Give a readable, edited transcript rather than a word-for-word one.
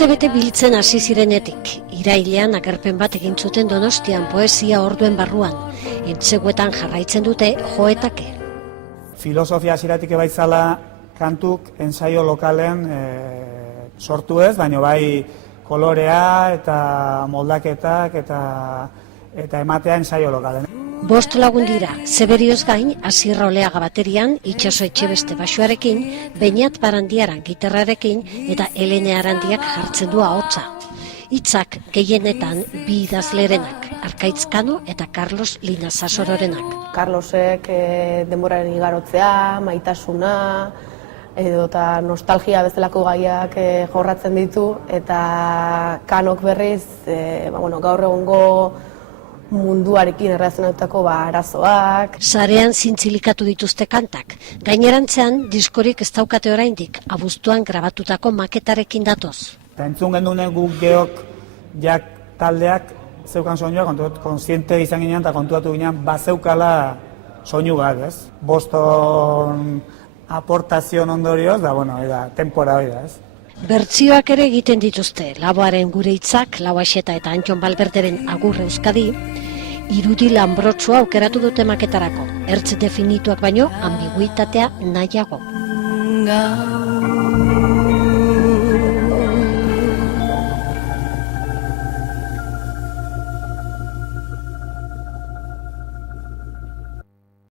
Urtebete biltzen hasi zirenetik, irailean agerpen bat egin zuten Donostian poesia orduen barruan, entzeguetan jarraitzen dute joetake. Filosofia hasieratik baitzala kantuk ensaio lokalen sortu ez, baina bai kolorea eta moldaketak eta ematea ensaio lokalen. 5 lagun dira, Zeberioz gain, Asierra Oleaga baterian, Itxaso Etxebeste baxuarekin, Beñat Barandiaran gitarrarekin eta Elene Arandiak jartzen du ahotsa. Hitzak gehienetan bi idazlerenak, Arkaitz Kano eta Carlos Linasasororenak. Carlosek denboraren igarotzea, maitasuna, edota nostalgia bezalako gaiak jorratzen ditu, eta Kanok berriz gaur egungo munduarekin erlazionatutako arazoak. Sarean zintzilikatu dituzte kantak. Gainerantzean, diskorik ez daukate oraindik, abuztuan grabatutako maketarekin datoz. Eta entzun gendunen guk geok jak taldeak zeukan soinua, konsiente izan ginean eta kontuatu ginean bazeukala soinu bat, ez? Boston aportazioan ondorioz, da tempora hori da, ez? Bertsioak ere egiten dituzte, Laboaren gure hitzak, Lauaxeta eta Antxon Balberderen Agur Euskadi, irudi lanbrotsua aukeratu dute maketarako, ertz definituak baino ambiguitatea nahiago.